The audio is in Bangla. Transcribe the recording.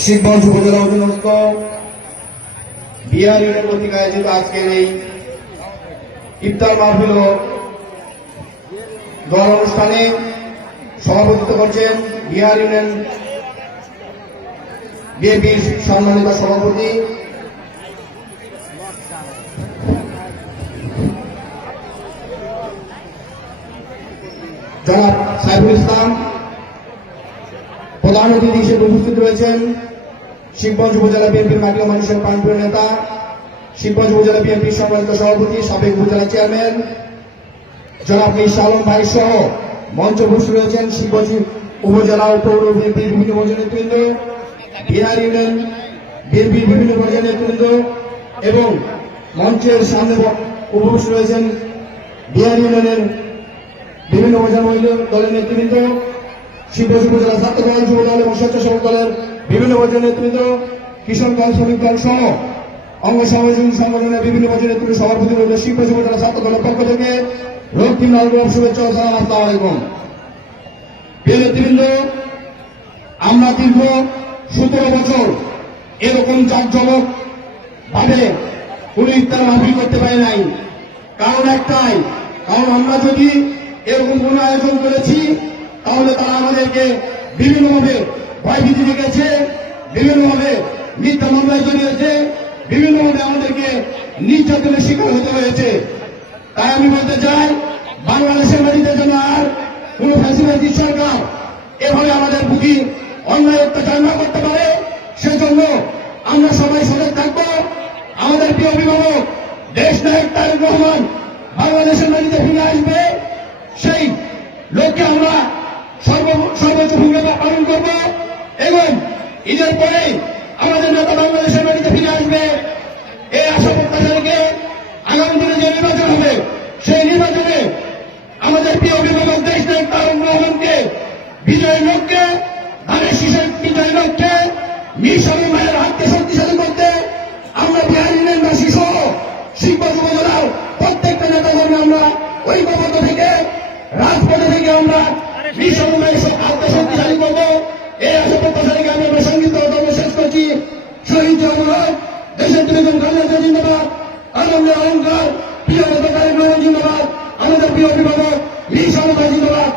শিবগঞ্জ উপজেলা অধীনস্থ বিহার ইউনিয়ন কর্তৃক আয়োজিত আজকের এই ইফতার মাহফিল দোয়া অনুষ্ঠানে সভাপতিত্ব করছেন বিহার ইউনিয়ন বিএনপির সম্মানিত সভাপতি জনাব সাইফুল ইসলাম। প্রধান অতিথি হিসেবে উপস্থিত রয়েছেন শিবগঞ্জ উপজেলা বিএনপির মাটি ও মানুষের প্রাণপ্রিয় নেতা, শিবগঞ্জ উপজেলা বিএনপির সম্মানিত সভাপতি, সাবেক উপজেলা চেয়ারম্যান জনাব মির্জা আলম ভাই সহ মঞ্চে উপস্থিত রয়েছেন শিবগঞ্জ উপজেলা ও পৌর বিএনপির বিভিন্ন পর্যায়ের নেতৃবৃন্দ, বিহার ইউনিয়ন বিএনপির বিভিন্ন পর্যায়ের নেতৃবৃন্দ এবং মঞ্চের সামনে উপস্থিত রয়েছেন বিহার ইউনিয়নের বিভিন্ন পর্যায়ের দলের নেতৃবৃন্দ, শিবগঞ্জ উপজেলা ছাত্র দল, যুব দল এবং স্বেচ্ছাসেবক দলের বিভিন্ন পর্যায়ের নেতৃবৃন্দ, কৃষক দল, শ্রমিক দল সহ অঙ্গ সামাজিক সংগঠনের বিভিন্ন পর্যায়ের নেতৃবৃন্দ, সভাপতি রয়েছে শিবগঞ্জ উপজেলা ছাত্র দলের পক্ষ থেকে রক্তিম লালগোলাপ শুভেচ্ছা ও সালাম। আসসালামু আলাইকুম। প্রিয় নেতৃবৃন্দ, আমরা দীর্ঘ 17 বছর এরকম জাঁকজমক ভাবে কোন ইফতার মাহফিল করতে পারি নাই। কারণ একটাই, কারণ আমরা যদি এরকম কোন আয়োজন করেছি তাহলে তারা আমাদেরকে বিভিন্নভাবে ভয়ভীতি দেখেছে, বিভিন্নভাবে মিথ্যা মামলায় জড়িয়েছে, বিভিন্নভাবে আমাদেরকে নির্যাতনের শিকার হতে হয়েছে। তাই আমি বলতে চাই, বাংলাদেশের মাটিতে যেন আর কোন ফ্যাসিবাদী সরকার এভাবে আমাদের প্রতি অন্যায় অত্যাচার না করতে পারে, সেজন্য আমরা সবাই সজাগ থাকবো। আমাদের প্রিয় অভিভাবক দেশ নায়ক তারেক রহমান বাংলাদেশের মাটিতে ফিরে আসবে, সেই লক্ষ্যে আমরা সর্বোচ্চ ভূমিকা পালন করব এবং ঈদের পরে আমাদের নেতা বাংলাদেশের মাটিতে ফিরে আসবে। এই আশা প্রত্যাশা রেখে আগামী দিনে যে নির্বাচন হবে, সেই নির্বাচনে আমাদের প্রিয় অভিভাবক দেশ নায়ক তারেক রহমানকে বিজয়ের লক্ষ্যে, ধানের শীষের বিজয়ের লক্ষ্যে মিশন মায়ের হাতকে শক্তিশালী করতে আমরা বিহার ইউনিয়নবাসী সহ শিবগঞ্জ উপজেলার প্রত্যেকটা নেতা কর্মী আমরা ঐক্যবদ্ধ থেকে রাজপথে থেকে আমরা মিশন মায়ের হাতকে শক্তিশালী করব। এই আশা প্রত্যাশা রেখে আমরা প্রসঙ্গিত কর্ম শেষ করছি। শহীদ জগন্নাথ, দেশের ত্রিজন কল্যাণ জিন্দাবাদ, আনন্দের অহংকার, প্রিয় নেতা তারেক রহমান জিন্দাবাদ, আমাদের প্রিয় অভিভাবক মিশন জিন্দাবাদ।